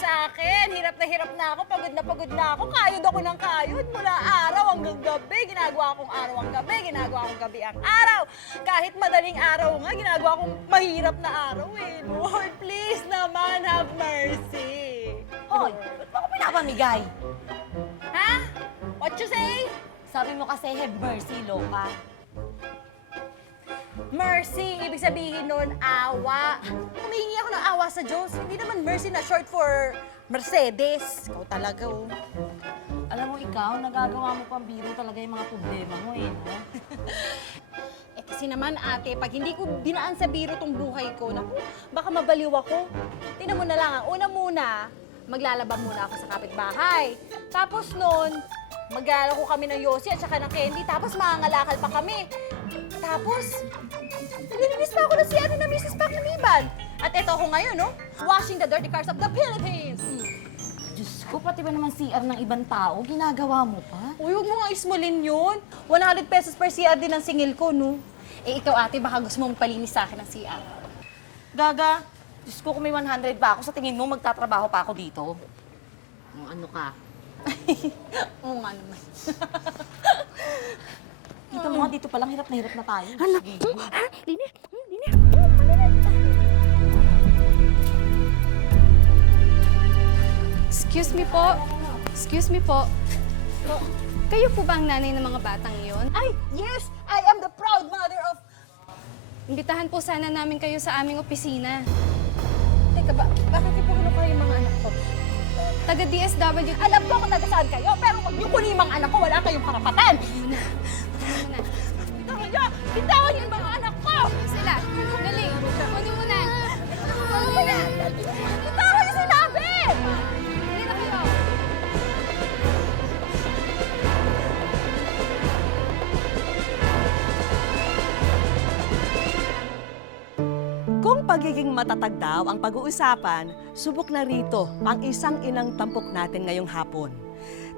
sa akin. Hirap na ako, pagod na ako. Kayod ako ng kayod. Mula araw hanggang gabi, ginagawa kong araw ang gabi, ginagawa kong gabi ang araw. Kahit madaling araw nga, ginagawa kong mahirap na araw eh. Lord, please naman, have mercy. Hoy, ba't mo ako pinapamigay? Ha? What you say? Sabi mo kasi have mercy, loka. Mercy, ibig sabihin nun, awa. Humihingi ako ng awa sa Diyos. Hindi naman mercy na short for Mercedes. Ikaw talaga, oh. Alam mo, ikaw, nagagawa mo pang biro talaga yung mga problema mo eh, no? Eh kasi naman, ate, pag hindi ko dinaan sa biro tong buhay ko, naku, baka mabaliw ako. Tingnan mo na lang, una muna, maglalaba muna ako sa kapitbahay. Tapos nun, maglalako kami ng yosi at saka ng candy, tapos mangangalakal pa kami. Tapos, nililinis pa ako ng CR na Mrs. Paclimiban. At eto ako ngayon, no? Washing the dirty cars of the Philippines. Diyos ko, pati ba naman CR ng ibang tao, ginagawa mo pa? Uy, huwag mo nga ismulin yun. 100 pesos per CR din ang singil ko, no? Eh, ikaw, ate, baka gusto mong palinis sa akin ng CR. Gaga, Diyos ko, kung may 100 pa ako, sa tingin mo, magtatrabaho pa ako dito? Ano ka? Oo nga naman. Kita mo nga, dito palang hirap na tayo. Anak, Sige. ha? Linis? Linis? Excuse me po. Excuse me po. Kayo po ba ang nanay ng mga batang iyon? Ay, yes! I am the proud mother of... Imbitahan po sana namin kayo sa aming opisina. Teka, bakit niyo po kinukuha yung mga anak ko? Taga DSWD. Alam ko kung taga saan kayo, pero wag niyo kunin yung mga anak ko, wala kayong karapatan! Bitawan niyo! Bitawan niyo yung mga anak ko! Sila, dali. Kunin mo na. Bitawan niyo sinabi! Dali na kayo. Kung pagiging matatag daw ang pag-uusapan, subok na rito ang isang inang tampok natin ngayong hapon.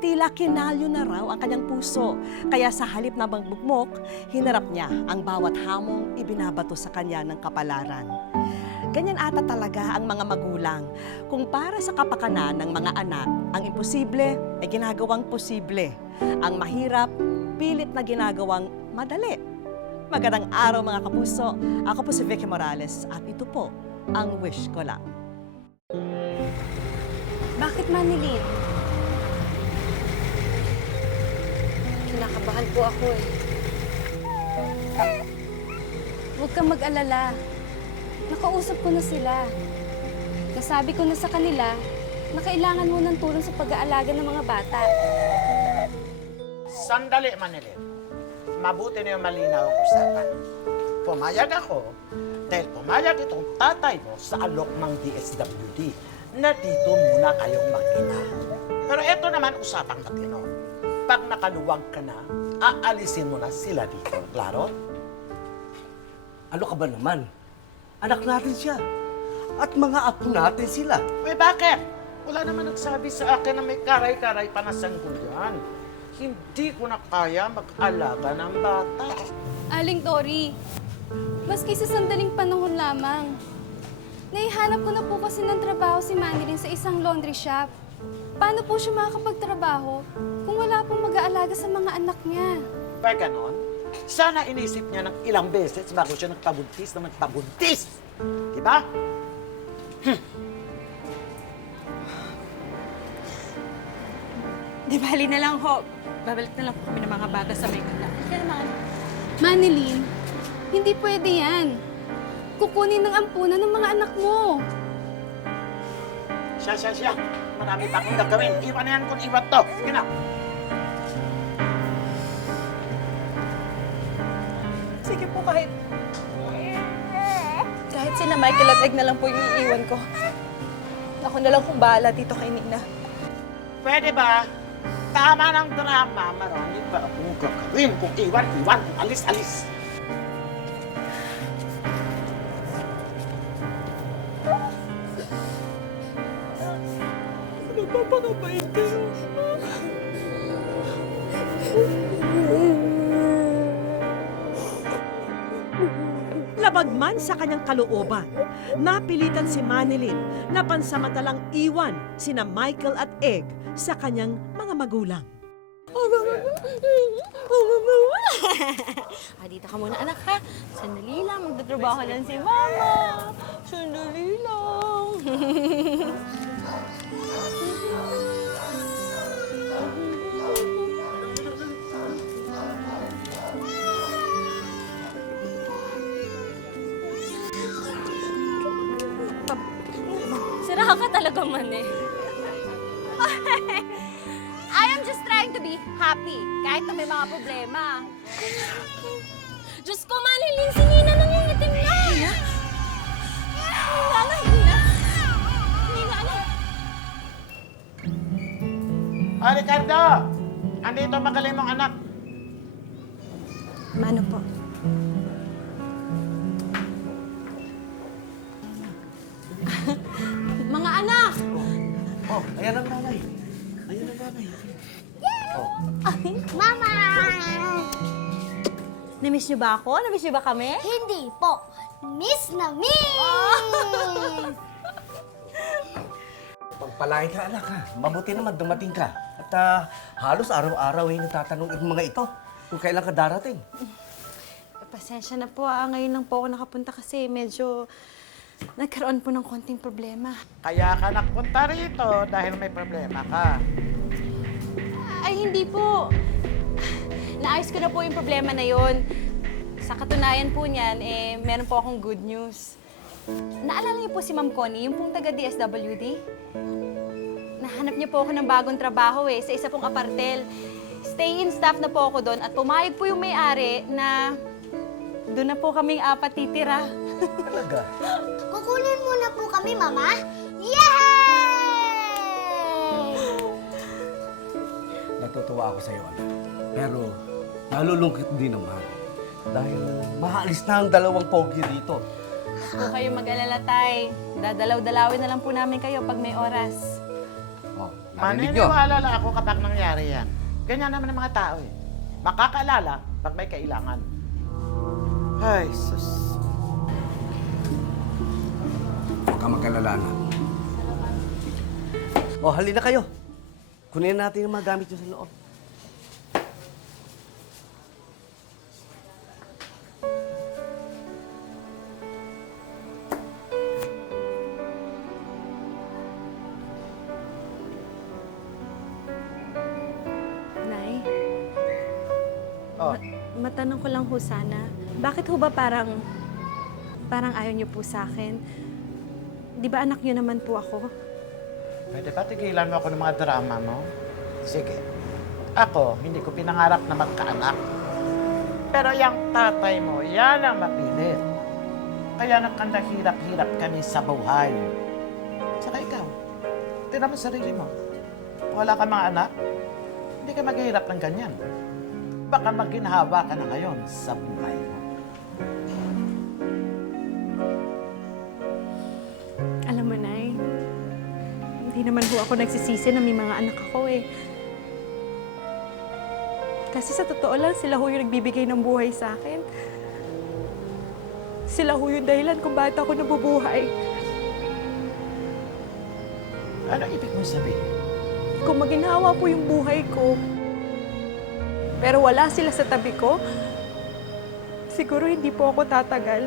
Tila kinalyo na raw ang kanyang puso, kaya sa halip na magbugmok, hinarap niya ang bawat hamong ibinabato sa kanya ng kapalaran. Ganyan ata talaga ang mga magulang. Kung para sa kapakanan ng mga anak, ang imposible ay ginagawang posible. Ang mahirap, pilit na ginagawang madali. Magandang araw mga kapuso. Ako po si Vicky Morales at ito po ang wish ko lang. Bakit Manilin? Kinakabahan po ako eh. Huwag kang mag-alala. Nakausap ko na sila. Nasabi ko na sa kanila na kailangan mo ng tulong sa pag-aalaga ng mga bata. Sandali, Manilin. Mabuti na yung malinaw ang usapan. Pumayag ako dahil pumayag itong tatay mo sa alok ng DSWD na dito muna kayong mag-ina. Pero eto naman usapang matino. Pag nakaluwag ka na, aalisin mo na sila dito. Klaro? Ano ka ba naman? Anak natin siya. At mga apo natin sila. Uy, bakit? Wala naman nagsabi sa akin na may karay-karay pa na sanggunian. Hindi ko na kaya mag-alaga ng bata. Aling Tori, maski sa sandaling panahon lamang, naihanap ko na po kasi ng trabaho si Manilin sa isang laundry shop. Paano po siya makakapagtrabaho kung wala pong mag-aalaga sa mga anak niya? Ba ganon? Sana inisip niya ng ilang beses bago siya nagpabuntis na magpabuntis. Diba? Di bali na lang ho. Babalik na lang po kami ng mga bata sa Maynila. Kaya naman. Manilin, hindi pwede yan. Kukunin ng ampunan ng mga anak mo. Siya. Marami pa akong gagawin. Iwan na yan kung iwan to. Sige na. Sige po kahit sila Michael at Egg na lang po yung iiwan ko. Ako na lang kung bahala dito kay Nina. Pwede ba? Tama ng drama. Marami pa akong gagawin. Kung iwan. Kung alis. Napapakabait kayo. Labag man sa kanyang kalooban, napilitan si Manilyn na pansamantalang iwan sina Michael at Egg sa kanyang mga magulang. Dito ka muna, anak, ha? Sandali lang, magtatrabaho lang si Mama. Sandali lang. Sira ka talaga man eh. I am just trying to be happy, kahit na may mga problema. Diyos ko, Manilyn, si Nina nangingitim na! Nina? Nina? Nina, ano? Ah, Ricardo! Andito ang magaling mong anak. Mano po? Mga anak! Oh, ayan ang nanay. Ayan ang nanay. Mama! Namiss niyo ba ako? Namiss niyo ba kami? Hindi po. Miss na miss! Pagpalain ka, anak, ha? Mabuti naman dumating ka. At halos araw-araw ay natatanong ang mga ito kung kailan ka darating. Pasensya na po, ngayon lang po ako nakapunta kasi medyo nagkaroon po ng konting problema. Kaya ka napunta rito dahil may problema ka. Ay, hindi po. Naayos ko na po yung problema na yon. Sa katunayan po niyan, meron po akong good news. Naalala niyo po si Ma'am Connie, yung pong taga-DSWD? Nahanap niya po ako ng bagong trabaho sa isa pong apartel. Stay-in staff na po ako doon at pumayag po yung may-ari na doon na po kaming apat titira. Talaga? Kukunin muna po kami, Mama. Yay! Natutuwa ako sa'yo, anak. Pero nalulungkot din naman. Dahil maalis na ang dalawang pogi dito. Huwag kayo mag-alala, Tay. Dadalaw-dalawin na lang po namin kayo pag may oras. Oh, narinig nyo? Maniniwala lang ako kapag nangyari yan. Ganyan naman ang mga tao eh. Makakaalala pag may kailangan. Ay, sus. Huwag ka mag-alala na. Oh, halina kayo. Kunin natin yung mga gamit nyo sa loob. Nay, Oh, matanong ko lang ho sana. Bakit ho ba parang ayaw niyo po sa akin? Di ba anak niyo naman po ako? pwede ba tigilan mo ako ng mga drama mo? Sige. Ako, hindi ko pinangarap na magkaanak. Pero yung tatay mo, yan ang mapilit. Kaya hirap-hirap kami sa buhay. Saka ikaw, tingnan mo sarili mo. Wala ka mga anak, hindi ka maghihirap ng ganyan. Baka maginhawa ka na ngayon sa buhay mo. Alam mo, Nay, hindi naman ho ako nagsisisi na may mga anak ako Kasi sa totoo lang, sila ho yung nagbibigay ng buhay sa akin. Sila ho yung dahilan kung bakit ako nabubuhay. Ano ibig mong sabihin? Kung maginhawa po yung buhay ko, pero wala sila sa tabi ko, siguro hindi po ako tatagal.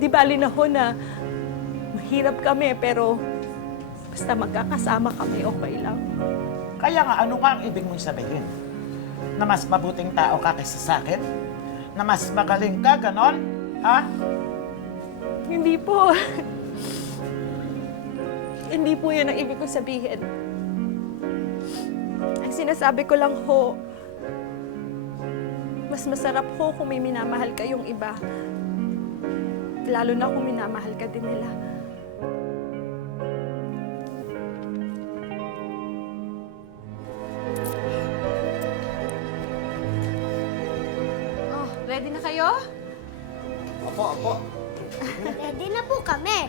Di bali na ho na mahirap kami, pero basta magkakasama kami, okay lang. Kaya nga, ano nga ang ibig mong sabihin? Na mas mabuting tao ka kaysa sa akin? Na mas magaling ka, ganon? Ha? Hindi po. Hindi po yun ang ibig ko sabihin. Ang sinasabi ko lang ho, mas masarap ho kung may minamahal kayong iba. Lalo na kung minamahal ka din nila. Oh, ready na kayo? Opo. Ready na po kami.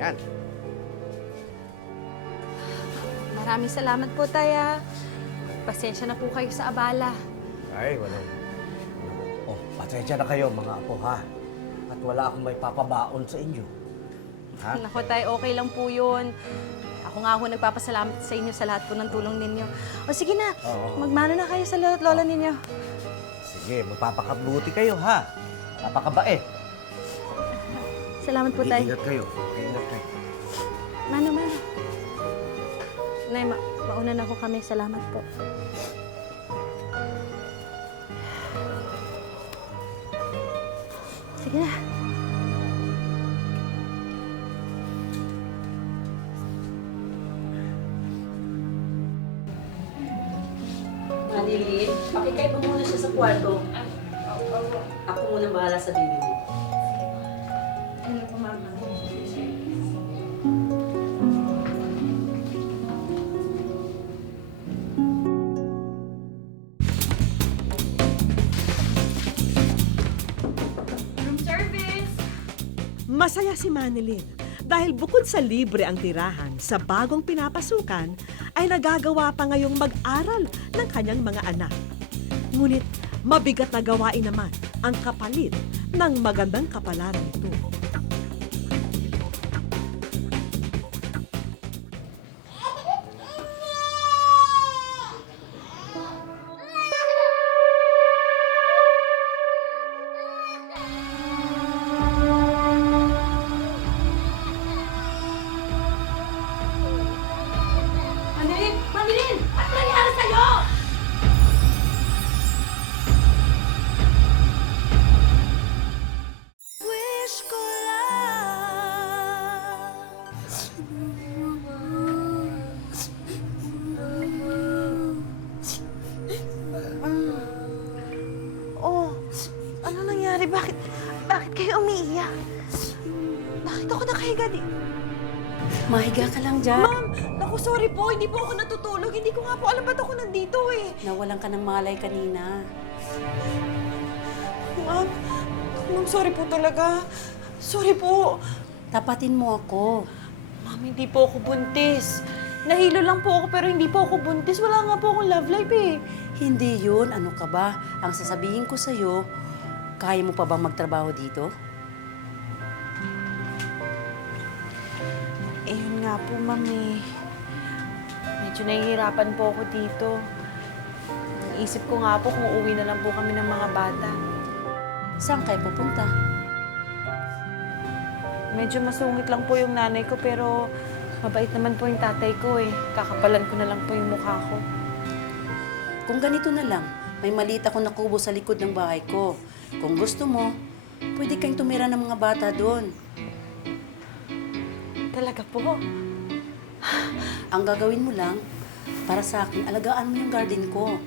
Yan. Maraming salamat po, Taya. Pasensya na po kayo sa abala. Ay, wala. Oh, pasensya na kayo mga apo ha. At wala akong may papabaon sa inyo. Ha? Naku, tay, okay lang po yun. Ako nga ho nagpapasalamat sa inyo sa lahat po ng tulong ninyo. O sige na, Oo. magmano na kayo sa lolo't lola ninyo. Sige, magpapakabuti kayo ha. Napakabait. Salamat po, tay. Ingat kayo. Ingat kayo. Mano. Nay, mauna na ho kami. Salamat po. Sige na. Manilin, pakikay mo muna siya sa kwarto. Ako muna bahala sa bibi mo. Masaya si Manilin dahil bukod sa libre ang tirahan sa bagong pinapasukan, ay nagagawa pa ngayong mag-aral ng kanyang mga anak. Ngunit mabigat na gawain naman ang kapalit ng magandang kapalaran nito. Manilin! Ano nangyari sa'yo? Wish ko lang Oh, ano nangyari? Bakit kayo umiiyak? Bakit ako nakahiga di? Mahiga ka lang dyan. Ma'am, naku sorry po, hindi po ako natutulog. Hindi ko nga po alam ba't ako nandito eh. Nawalan ka ng malay kanina. Ma'am, sorry po talaga. Sorry po. Tapatin mo ako. Ma'am, hindi po ako buntis. Nahilo lang po ako pero hindi po ako buntis. Wala nga po akong love life eh. Hindi yun. Ano ka ba? Ang sasabihin ko sa'yo, kaya mo pa bang magtrabaho dito? Yun nga po, ma'am eh. Medyo nahihirapan po ako dito. Isip ko nga po kung uuwi na lang po kami ng mga bata. Saan kayo pupunta? Medyo masungit lang po yung nanay ko pero mabait naman po yung tatay ko eh. Kakapalan ko na lang po yung mukha ko. Kung ganito na lang, may maliit akong nakubo sa likod ng bahay ko. Kung gusto mo, pwede kang tumira ng mga bata doon. Talaga po? Ang gagawin mo lang, para sa akin, alagaan mo yung garden ko.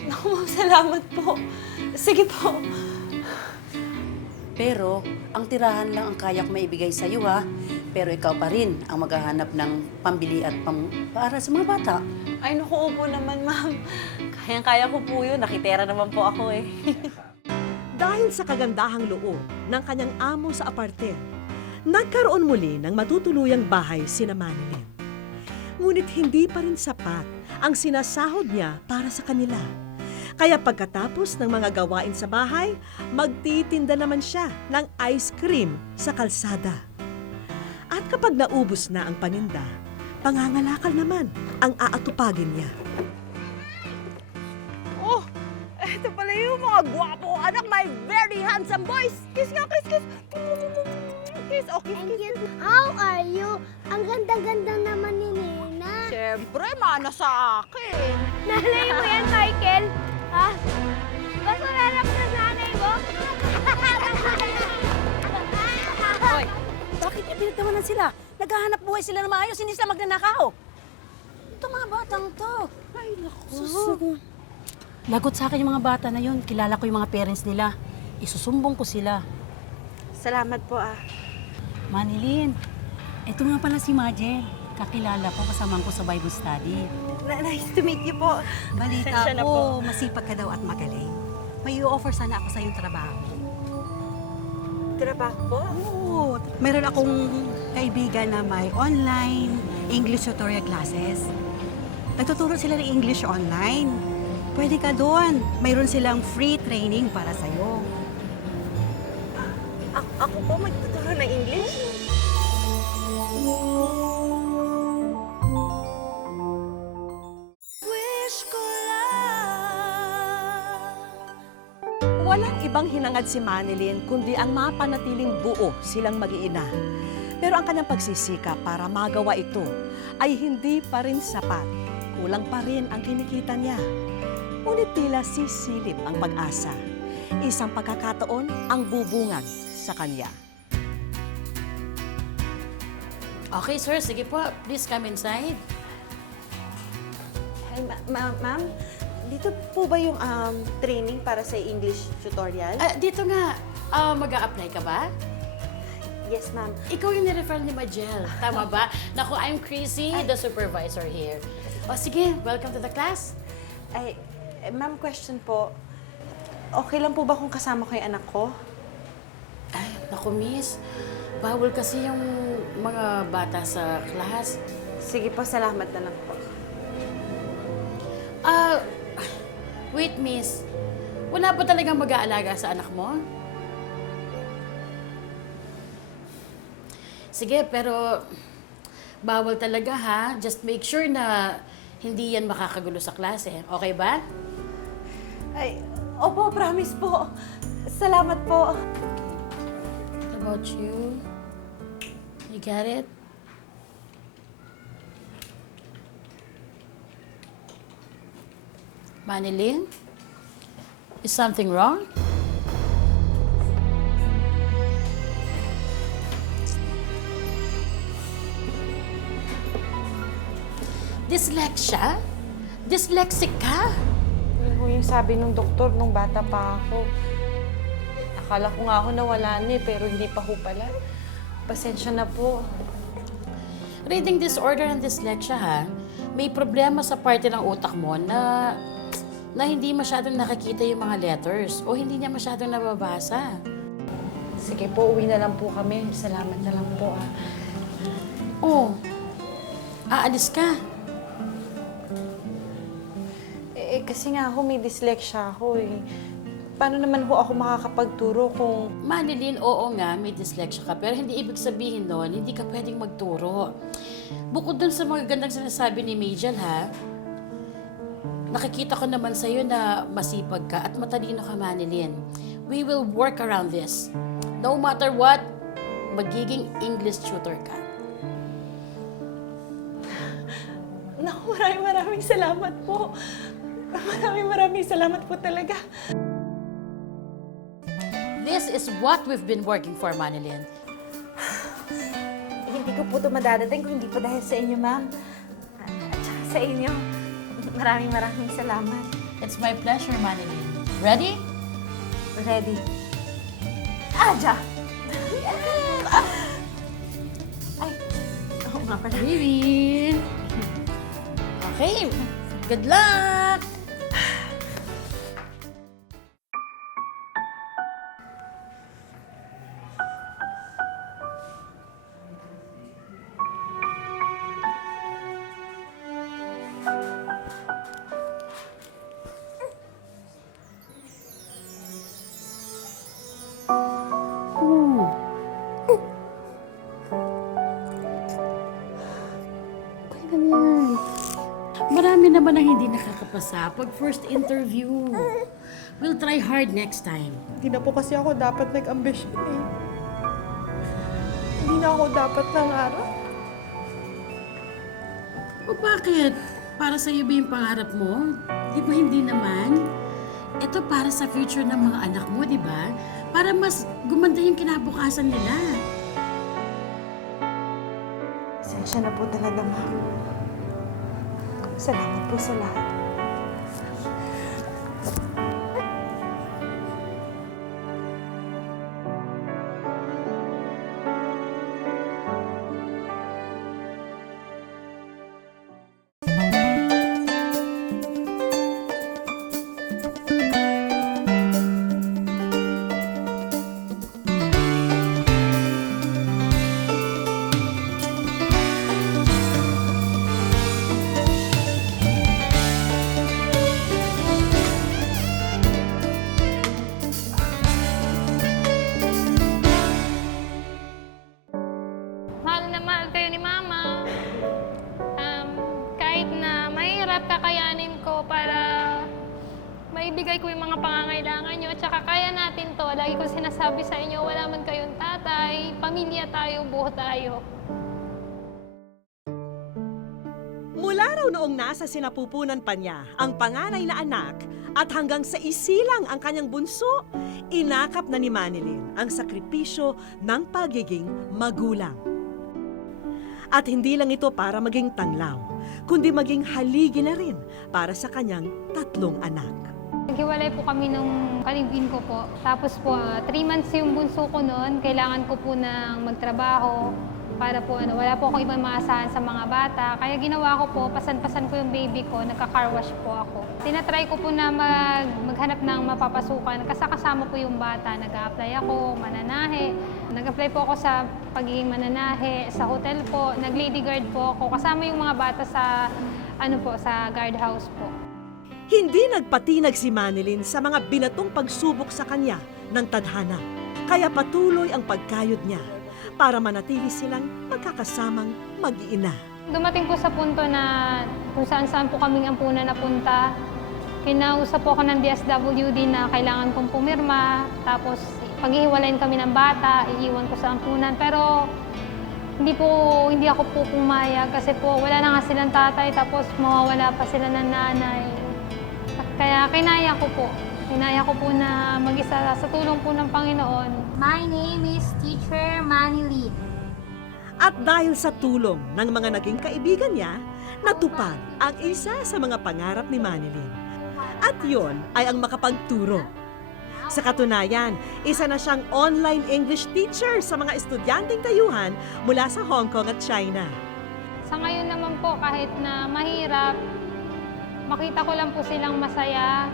Naku, ma'am, salamat po. Sige po. Pero, ang tirahan lang ang kaya ko maibigay sa'yo, ha? Pero ikaw pa rin ang maghahanap ng pambili at para sa mga bata. Ay, naku, upo naman, ma'am. Kayang-kaya ko po yun. Nakitera naman po ako eh. Dahil sa kagandahang loob ng kanyang amo sa apartel, nagkaroon muli ng matutuluyang bahay sina Manilin. Ngunit hindi pa rin sapat ang sinasahod niya para sa kanila. Kaya pagkatapos ng mga gawain sa bahay, magtitinda naman siya ng ice cream sa kalsada. At kapag naubos na ang paninda, pangangalakal naman ang aatupagin niya. Oh, eto pala yung mga gwapo anak, my very handsome boys. Kiss nga, kiss, kiss. Kiss, oh, kiss, Thank kiss. you. How are you? Ang ganda-ganda naman ni Nina. Siyempre, mana sa akin. Nanay mo yan, Michael? Ha? Basta lalap na nanay mo? Hoy, bakit niya pinagtawanan sila? Naghahanap buhay sila na maayos, hindi sila magnanakaw. Ito mga batang to. Ay, naku. Lagot sa akin yung mga bata na yun. Kilala ko yung mga parents nila. Isusumbong ko sila. Salamat po ah. Manilin, ito nga pala si Majel. Kakilala ko, kasama ko sa Bible study. Nice to meet you po. Balita Pasensya na ko, masipag ka daw at magaling. May i-offer sana ako sa yung trabaho. Trabaho po? Oo, meron akong kaibigan na may online English tutorial classes. Nagtuturo sila ng English online. pwede ka doon. Mayroon silang free training para sa'yo. Ako po magtuturo ng English? Walang ibang hinangad si Manilyn kundi ang mapanatiling buo silang mag-iina. Pero ang kanyang pagsisikap para magawa ito ay hindi pa rin sapat. Kulang pa rin ang kinikita niya. Ngunit tila sisilip ang pag-asa. Isang pagkakataon ang bubungad sa kanya. Okay, sir. Sige po. Please come inside. Ay, ma'am, dito po ba yung training para sa English tutorial? Dito nga. Mag-a-apply ka ba? Yes, ma'am. Ikaw yung nirefer ni Majel. Tama ba? Naku, I'm Chrissy, the supervisor here. O sige, welcome to the class. Ay, ma'am, question po. Okay lang po ba kung kasama ko yung anak ko? Ay, naku, miss. Bawal kasi yung mga bata sa class. Sige po, salamat na lang po. Wait, miss. Wala ba talagang mag-aalaga sa anak mo? Sige, pero bawal talaga ha. Just make sure na hindi yan makakagulo sa klase. Okay ba? Ay, opo, promise po. Salamat po. What about you? You got it? Manilyn? Is something wrong? Dyslexia? Dyslexic ka? Yun ho yung sabi ng doktor nung bata pa ako. Akala ko nga ako nawala na pero hindi pa ho pala. Pasensya na po. Reading disorder and dyslexia ha, may problema sa parte ng utak mo na hindi masyadong nakikita yung mga letters o hindi niya masyadong nababasa. Sige po, uwi na lang po kami. Salamat na lang po ah. Oh, aalis ka. Kasi nga ho, may dyslexia ako eh. Paano naman ho ako makakapagturo kung... Manilyn, oo nga, may dyslexia ka, pero hindi ibig sabihin nun, hindi ka pwedeng magturo. Bukod dun sa mga gandang sinasabi ni Majel, ha, nakikita ko naman sa'yo na masipag ka at matalino ka, Manilyn. We will work around this. No matter what, magiging English tutor ka. Naku, maraming salamat po. Maraming salamat po talaga. This is what we've been working for, Manilyn. Hindi ko po ito madadating kung hindi po dahil sa inyo, ma'am. At saka sa inyo. Maraming salamat. It's my pleasure, Manilyn. Ready? Ready. Aja! Ay, oo nga pala. Vivian. Okay, good luck! Marami naman ang hindi nakakapasa pag first interview. We'll try hard next time. Hindi na po kasi ako dapat nag-ambisyon eh. Hindi na ako dapat nangarap. O bakit? Para sa iyo ba yung pangarap mo? Di ba hindi naman? Ito para sa future ng mga anak mo, di ba? Para mas gumanda yung kinabukasan nila. Pasensya na po talaga, ma'am. Salamat po sa lahat. maibigay ko yung mga pangangailangan nyo. Tsaka kaya natin to. Lagi ko sinasabi sa inyo, wala man kayong tatay, pamilya tayo, buo tayo. Mula raw noong nasa sinapupunan pa niya ang panganay na anak at hanggang sa isilang ang kanyang bunso, inakap na ni Manilyn ang sakripisyo ng pagiging magulang. At hindi lang ito para maging tanglaw, kundi maging haligi na rin para sa kanyang 3 anak. Naghiwalay po kami nung kalibin ko po. Tapos po, 3 months yung bunso ko noon. Kailangan ko po ng magtrabaho para po wala po akong ibang maasahan sa mga bata. Kaya ginawa ko po, pasan-pasan ko yung baby ko, nagka-car wash po ako. Tinatry ko po na maghanap ng mapapasukan. Kasama po yung bata. Nag-a-apply ako, mananahe. Nag-apply po ako sa pagiging mananahe, sa hotel po. Nag-lady guard po ako. Kasama yung mga bata sa, sa guard house po. Hindi nagpatinag si Manilyn sa mga binatong pagsubok sa kanya ng tadhana. Kaya patuloy ang pagkayod niya para manatili silang magkakasamang mag-iina. Dumating po sa punto na kung saan-saan po kaming ampunan napunta. Kinausap po ako ng DSWD na kailangan kong pumirma. Tapos paghihiwalayin kami ng bata, iiwan ko sa ampunan. Pero hindi ako po pumayag kasi po wala na nga silang tatay tapos mawawala pa sila ng nanay. Kaya kinaya ko po. Kinaya ko po na mag-isa sa tulong po ng Panginoon. My name is Teacher Manilyn. At dahil sa tulong ng mga naging kaibigan niya, natupad ang isa sa mga pangarap ni Manilyn. At yon ay ang makapagturo. Sa katunayan, isa na siyang online English teacher sa mga estudyanteng tayuhan mula sa Hong Kong at China. Sa ngayon naman po, kahit na mahirap, makita ko lang po silang masaya.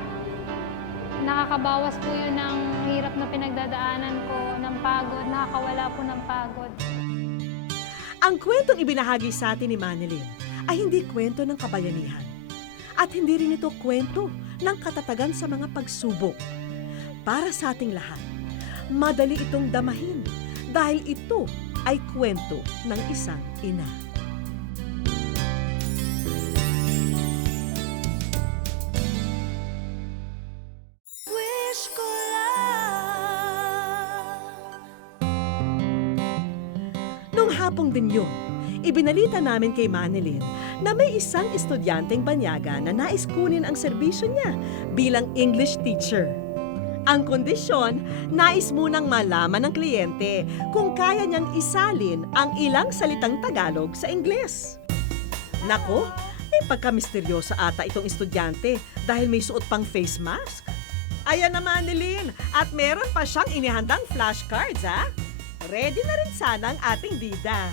Nakakabawas po yun ng hirap na pinagdadaanan ko, ng pagod, nakakawala po ng pagod. Ang kwentong ibinahagi sa atin ni Manilyn ay hindi kwento ng kabayanihan. At hindi rin ito kwento ng katatagan sa mga pagsubok. Para sa ating lahat, madali itong damahin dahil ito ay kwento ng isang ina. Nung hapong din yun, ibinalita namin kay Manilyn na may isang estudyanteng banyaga na nais kunin ang serbisyo niya bilang English teacher. Ang kondisyon, nais munang malaman ng kliyente kung kaya niyang isalin ang ilang salitang Tagalog sa Ingles. Nako, may pagka-misteryosa ata itong estudyante dahil may suot pang face mask. Ayan na Manilyn, at meron pa siyang inihandang flashcards ha. Ready na rin sana ang ating bida.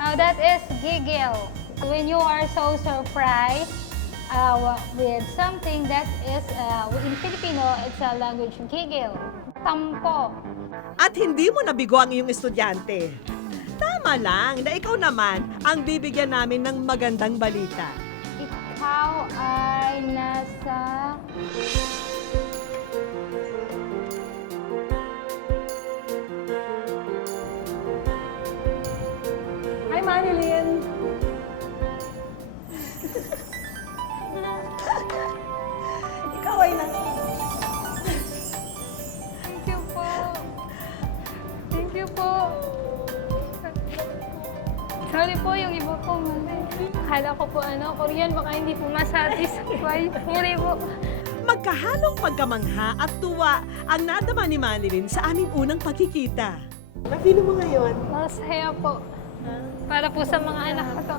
Now that is giggle. When you are so surprised with something that is, in Filipino, it's a language giggle. Tampo. At hindi mo nabigo ang iyong estudyante. Tama lang na ikaw naman ang bibigyan namin ng magandang balita. Ikaw ay nasa... Hi, Manilyn! Ikaw ay Thank you po. Thank you po. Sorry po yung iba po, mali. Akala ko po Korean, baka hindi po masatisfy. Sorry po. Magkahalong pagkamangha at tuwa ang nadama ni Manilyn sa aming unang pagkikita. Napili mo ngayon? Masaya po. Para po sa mga anak ko to.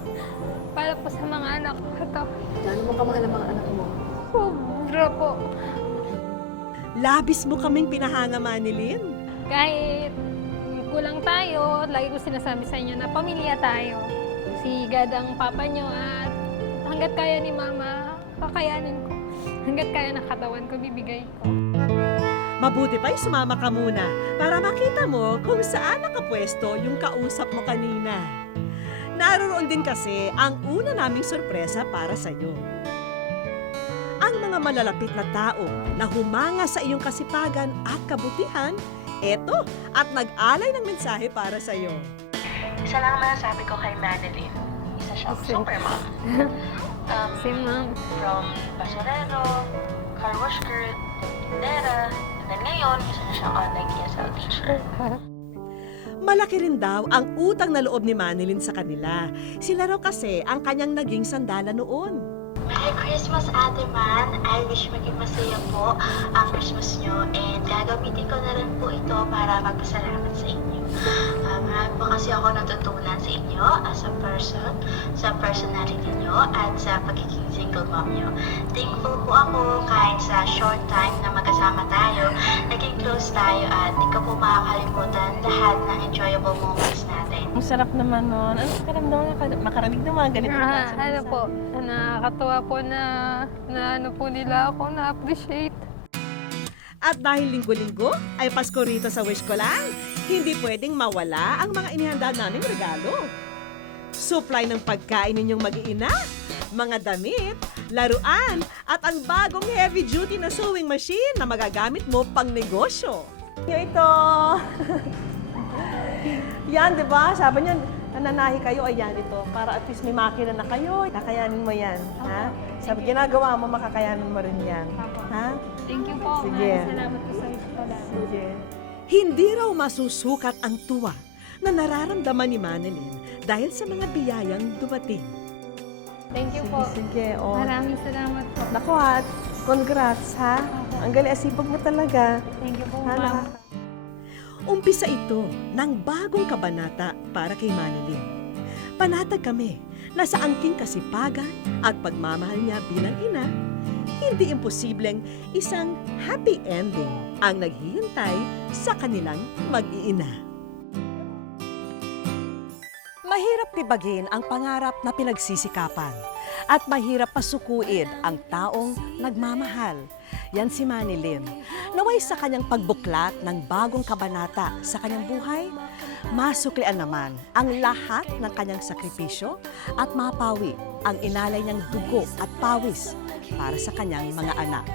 Para po sa mga anak ko to. Gano'n mo kamahal ang mga anak mo? Sobra po. Labis mo kaming pinahanga, Manilyn. Kahit kulang tayo, lagi ko sinasabi sa inyo na pamilya tayo. Si God ang papa nyo at hanggat kaya ni Mama, kakayanin ko. Hanggat kaya ng katawan ko, bibigay ko. Mabuti pa'y sumama ka muna para makita mo kung saan nakapwesto yung kausap mo kanina. Naroon din kasi ang una naming sorpresa para sa'yo. Ang mga malalapit na tao na humanga sa iyong kasipagan at kabutihan, eto at nag-alay ng mensahe para sa'yo. Isa lang masasabi ko kay Manilyn. Isa siyang super mom. Si ma'am. From basurero, car wash girl, tindera, and then ngayon, isa na siyang online ESL teacher. Malaki rin daw ang utang na loob ni Manilyn sa kanila. Sila raw kasi ang kanyang naging sandala noon. Merry Christmas, Ate Man. I wish maging masaya po ang Christmas nyo and gagamitin ko na rin po ito para magpasalamat sa inyo. Marami po kasi ako natutunan sa inyo as a person, sa personality nyo at sa pagiging single mom nyo. Thankful po ako kahit sa short time na magkasama tayo, naging close tayo at di ko po makakalimutan lahat ng enjoyable moments natin. Ang sarap naman nun. Ano sa karamdaman makarinig ng mga ganito? Ano po, nakakatuwa po na ano po nila ako, na-appreciate. At dahil linggo-linggo ay Pasko rito sa Wish Ko Lang, hindi pwedeng mawala ang mga inihanda naming regalo. Supply ng pagkain ninyong mag-iina, mga damit, laruan, at ang bagong heavy-duty na sewing machine na magagamit mo pang negosyo. Ito! Yan, di ba? Sabi niyo, nananahi kayo, ayan ito. Para at least may makina na kayo. Kakayanin mo yan. Ha? Sabi, ginagawa mo, makakayanin mo rin yan. Ha? Thank you po. Sige. Maraming salamat po sa wish ko lang. Sige. Hindi raw masusukat ang tuwa na nararamdaman ni Manilyn dahil sa mga biyayang dumating. Thank you po. Sige, o. Maraming salamat po. Naku, at congrats, ha? Ang galing, asipag mo talaga. Thank you po, Ha, ma'am. Umpisa ito ng bagong kabanata para kay Manilyn. Panatag kami na sa angking kasipagan at pagmamahal niya bilang ina, hindi imposibleng isang happy ending ang naghihintay sa kanilang mag-iina. Mahirap tibagin ang pangarap na pinagsisikapan at mahirap pasukuin ang taong nagmamahal. Yan si Manilyn. Naway sa kanyang pagbuklat ng bagong kabanata sa kanyang buhay, masuklian naman ang lahat ng kanyang sakripisyo at mapawi ang inalay niyang dugo at pawis para sa kanyang mga anak.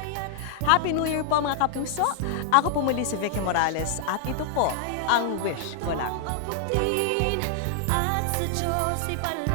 Happy New Year po mga kapuso! Ako po muli si Vicky Morales at ito po ang Wish Ko Lang. At sa Diyos ipalala